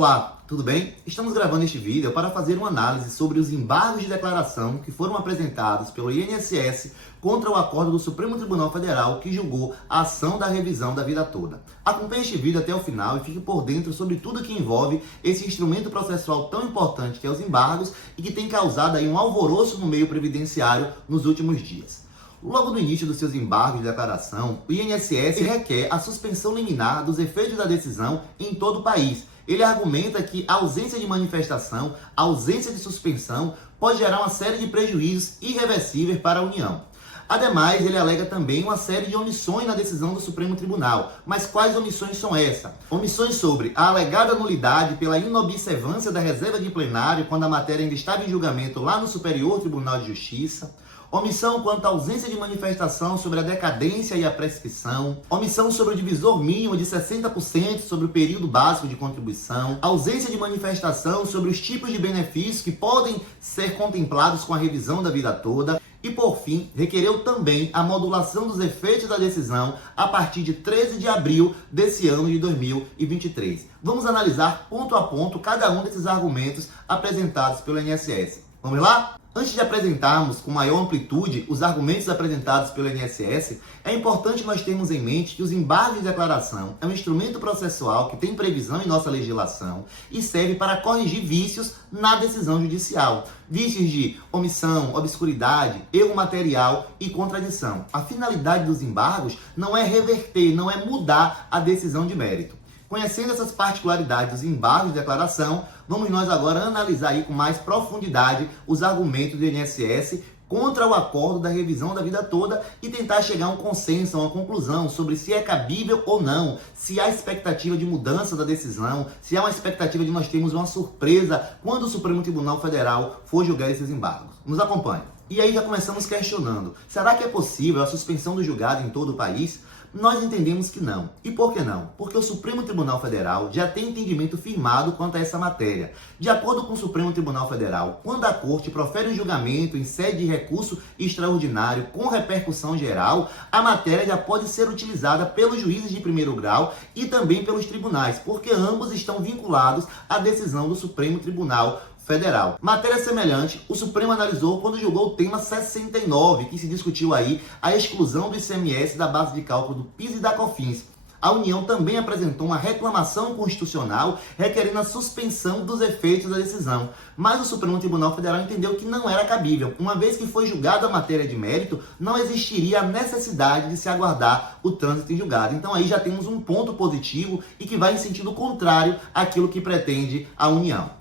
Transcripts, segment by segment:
Olá, tudo bem? Estamos gravando este vídeo para fazer uma análise sobre os embargos de declaração que foram apresentados pelo INSS contra o acordo do Supremo Tribunal Federal que julgou a ação da revisão da vida toda. Acompanhe este vídeo até o final e fique por dentro sobre tudo que envolve esse instrumento processual tão importante que é os embargos e que tem causado aí um alvoroço no meio previdenciário nos últimos dias. Logo no início dos seus embargos de declaração, o INSS requer a suspensão liminar dos efeitos da decisão em todo o país. Ele argumenta que a ausência de manifestação, a ausência de suspensão, pode gerar uma série de prejuízos irreversíveis para a União. Ademais, ele alega também uma série de omissões na decisão do Supremo Tribunal. Mas quais omissões são essas? Omissões sobre a alegada nulidade pela inobservância da reserva de plenário quando a matéria ainda estava em julgamento lá no Superior Tribunal de Justiça. Omissão quanto à ausência de manifestação sobre a decadência e a prescrição. Omissão sobre o divisor mínimo de 60% sobre o período básico de contribuição. Ausência de manifestação sobre os tipos de benefícios que podem ser contemplados com a revisão da vida toda. E, por fim, requereu também a modulação dos efeitos da decisão a partir de 13 de abril desse ano de 2023. Vamos analisar ponto a ponto cada um desses argumentos apresentados pelo INSS. Vamos lá? Antes de apresentarmos com maior amplitude os argumentos apresentados pelo INSS, é importante nós termos em mente que os embargos de declaração é um instrumento processual que tem previsão em nossa legislação e serve para corrigir vícios na decisão judicial. Vícios de omissão, obscuridade, erro material e contradição. A finalidade dos embargos não é reverter, não é mudar a decisão de mérito. Conhecendo essas particularidades dos embargos de declaração, vamos nós agora analisar aí com mais profundidade os argumentos do INSS contra o acordo da revisão da vida toda e tentar chegar a um consenso, a uma conclusão sobre se é cabível ou não, se há expectativa de mudança da decisão, se há uma expectativa de nós termos uma surpresa quando o Supremo Tribunal Federal for julgar esses embargos. Nos acompanhe. E aí já começamos questionando, será que é possível a suspensão do julgado em todo o país? Nós entendemos que não. E por que não? Porque o Supremo Tribunal Federal já tem entendimento firmado quanto a essa matéria. De acordo com o Supremo Tribunal Federal, quando a Corte profere um julgamento em sede de recurso extraordinário com repercussão geral, a matéria já pode ser utilizada pelos juízes de primeiro grau e também pelos tribunais, porque ambos estão vinculados à decisão do Supremo Tribunal Federal. Matéria semelhante, o Supremo analisou quando julgou o tema 69, que se discutiu aí a exclusão do ICMS da base de cálculo do PIS e da COFINS. A União também apresentou uma reclamação constitucional requerendo a suspensão dos efeitos da decisão. Mas o Supremo Tribunal Federal entendeu que não era cabível. Uma vez que foi julgada a matéria de mérito, não existiria a necessidade de se aguardar o trânsito em julgado. Então aí já temos um ponto positivo e que vai em sentido contrário àquilo que pretende a União.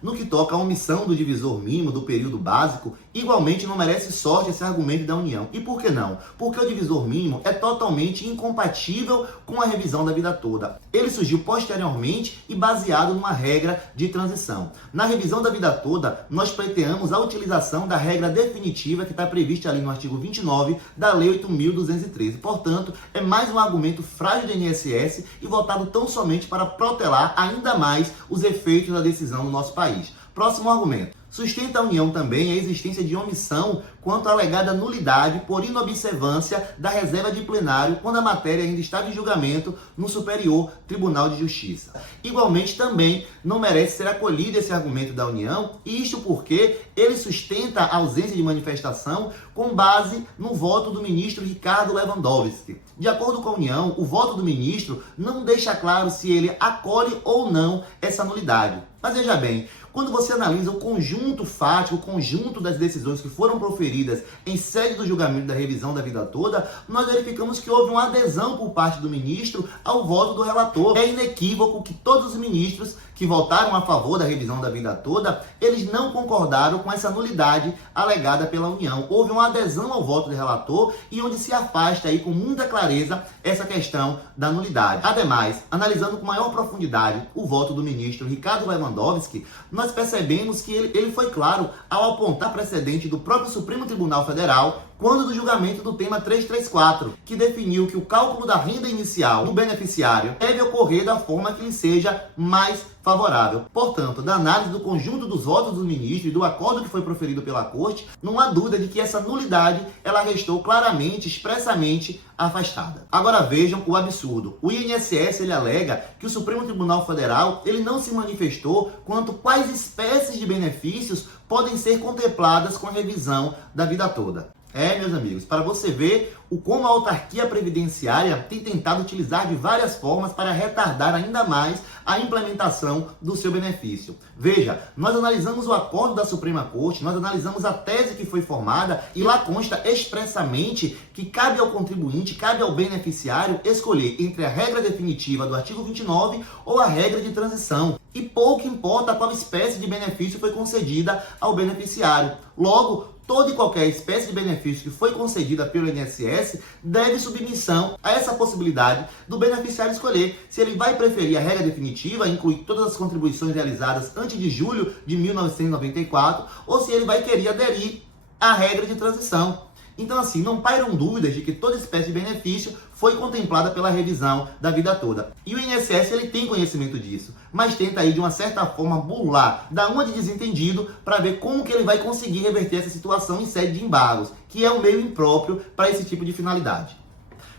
No que toca à omissão do divisor mínimo do período básico, igualmente não merece sorte esse argumento da União. E por que não? Porque o divisor mínimo é totalmente incompatível com a revisão da vida toda. Ele surgiu posteriormente e baseado numa regra de transição. Na revisão da vida toda, nós pleiteamos a utilização da regra definitiva que está prevista ali no artigo 29 da Lei 8.213. Portanto, é mais um argumento frágil do INSS e voltado tão somente para protelar ainda mais os efeitos da decisão no nosso país. Próximo argumento. Sustenta a União também a existência de omissão quanto à alegada nulidade por inobservância da reserva de plenário quando a matéria ainda estava em julgamento no Superior Tribunal de Justiça. Igualmente também não merece ser acolhido esse argumento da União, e isto porque ele sustenta a ausência de manifestação com base no voto do ministro Ricardo Lewandowski. De acordo com a União, o voto do ministro não deixa claro se ele acolhe ou não essa nulidade. Mas veja bem, quando você analisa o conjunto fático, o conjunto das decisões que foram proferidas em sede do julgamento da revisão da vida toda, nós verificamos que houve uma adesão por parte do ministro ao voto do relator. É inequívoco que todos os ministros que votaram a favor da revisão da vida toda, eles não concordaram com essa nulidade alegada pela União. Houve uma adesão ao voto do relator e onde se afasta aí com muita clareza essa questão da nulidade. Ademais, analisando com maior profundidade o voto do ministro Ricardo Lewandowski, nós percebemos que ele foi claro ao apontar precedente do próprio Supremo Tribunal Federal quando do julgamento do tema 334, que definiu que o cálculo da renda inicial do beneficiário deve ocorrer da forma que lhe seja mais favorável. Portanto, da análise do conjunto dos votos do ministro e do acordo que foi proferido pela Corte, não há dúvida de que essa nulidade ela restou claramente, expressamente afastada. Agora vejam o absurdo. O INSS ele alega que o Supremo Tribunal Federal ele não se manifestou quanto quais espécies de benefícios podem ser contempladas com a revisão da vida toda. Meus amigos, para você ver como a autarquia previdenciária tem tentado utilizar de várias formas para retardar ainda mais a implementação do seu benefício. Veja, nós analisamos o acordo da Suprema Corte, nós analisamos a tese que foi formada e lá consta expressamente que cabe ao contribuinte, cabe ao beneficiário escolher entre a regra definitiva do artigo 29 ou a regra de transição. E pouco importa qual espécie de benefício foi concedida ao beneficiário. Logo, toda e qualquer espécie de benefício que foi concedida pelo INSS deve submissão a essa possibilidade do beneficiário escolher se ele vai preferir a regra definitiva, incluir todas as contribuições realizadas antes de julho de 1994, ou se ele vai querer aderir à regra de transição. Então, assim, não pairam dúvidas de que toda espécie de benefício foi contemplada pela revisão da vida toda. E o INSS ele tem conhecimento disso, mas tenta aí de uma certa forma burlar, dar uma de desentendido para ver como que ele vai conseguir reverter essa situação em sede de embargos, que é um meio impróprio para esse tipo de finalidade.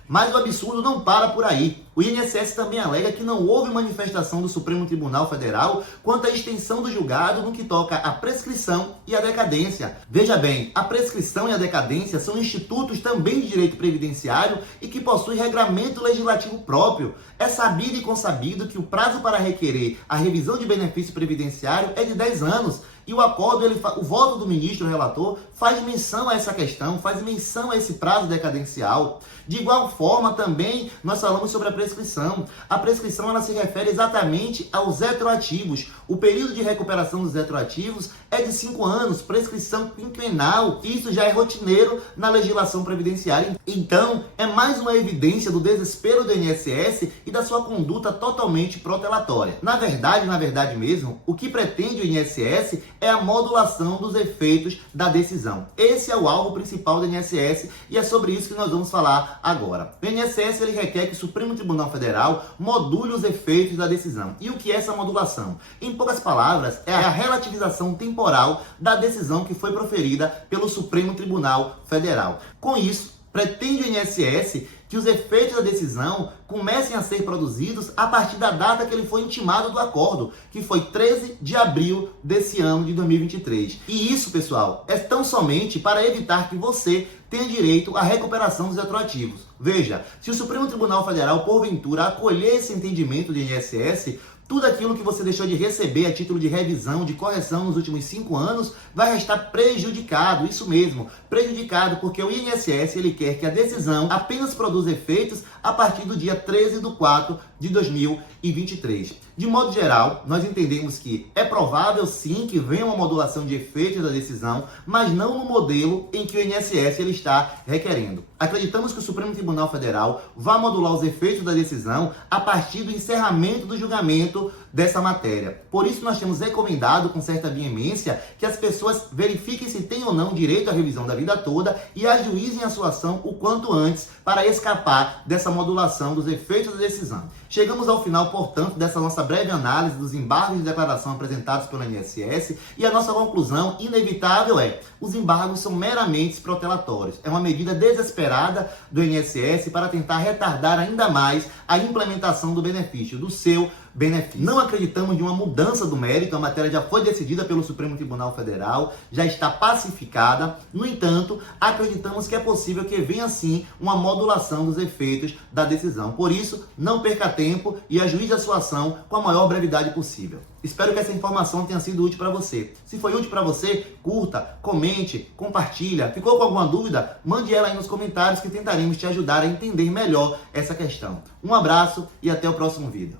Mas o absurdo não para por aí. O INSS também alega que não houve manifestação do Supremo Tribunal Federal quanto à extensão do julgado no que toca à prescrição e à decadência. Veja bem, a prescrição e a decadência são institutos também de direito previdenciário e que possuem regramento legislativo próprio. É sabido e consabido que o prazo para requerer a revisão de benefício previdenciário é de 10 anos. E o acordo, o voto do ministro relator faz menção a essa questão, faz menção a esse prazo decadencial. De igual forma, também, nós falamos sobre a prescrição. A prescrição, ela se refere exatamente aos retroativos. O período de recuperação dos retroativos é de 5 anos, prescrição quinquenal. Isso já é rotineiro na legislação previdenciária. Então, é mais uma evidência do desespero do INSS e da sua conduta totalmente protelatória. Na verdade mesmo, o que pretende o INSS é a modulação dos efeitos da decisão. Esse é o alvo principal do INSS e é sobre isso que nós vamos falar agora. O INSS ele requer que o Supremo Tribunal Federal module os efeitos da decisão. E o que é essa modulação? Em poucas palavras, é a relativização temporal da decisão que foi proferida pelo Supremo Tribunal Federal. Com isso, pretende o INSS que os efeitos da decisão comecem a ser produzidos a partir da data que ele foi intimado do acordo, que foi 13 de abril desse ano de 2023. E isso, pessoal, é tão somente para evitar que você tenha direito à recuperação dos retroativos. Veja, se o Supremo Tribunal Federal, porventura, acolher esse entendimento do INSS, tudo aquilo que você deixou de receber a título de revisão, de correção nos últimos 5 anos, vai restar prejudicado, isso mesmo, prejudicado, porque o INSS ele quer que a decisão apenas produza efeitos a partir do dia 13/4 de 2023. De modo geral, nós entendemos que é provável sim que venha uma modulação de efeitos da decisão, mas não no modelo em que o INSS ele está requerendo. Acreditamos que o Supremo Tribunal Federal vai modular os efeitos da decisão a partir do encerramento do julgamento dessa matéria. Por isso, nós temos recomendado com certa veemência que as pessoas verifiquem se têm ou não direito à revisão da vida toda e ajuizem a sua ação o quanto antes para escapar dessa modulação dos efeitos da decisão. Chegamos ao final, portanto, dessa nossa breve análise dos embargos de declaração apresentados pelo INSS e a nossa conclusão inevitável é: os embargos são meramente protelatórios. É uma medida desesperada do INSS para tentar retardar ainda mais a implementação do benefício, do seu benefício. Não acreditamos em uma mudança do mérito, a matéria já foi decidida pelo Supremo Tribunal Federal, já está pacificada. No entanto, acreditamos que é possível que venha sim uma modulação dos efeitos da decisão. Por isso, não perca tempo e ajuize a sua ação com a maior brevidade possível. Espero que essa informação tenha sido útil para você. Se foi útil para você, curta, comente, compartilha. Ficou com alguma dúvida? Mande ela aí nos comentários que tentaremos te ajudar a entender melhor essa questão. Um abraço e até o próximo vídeo.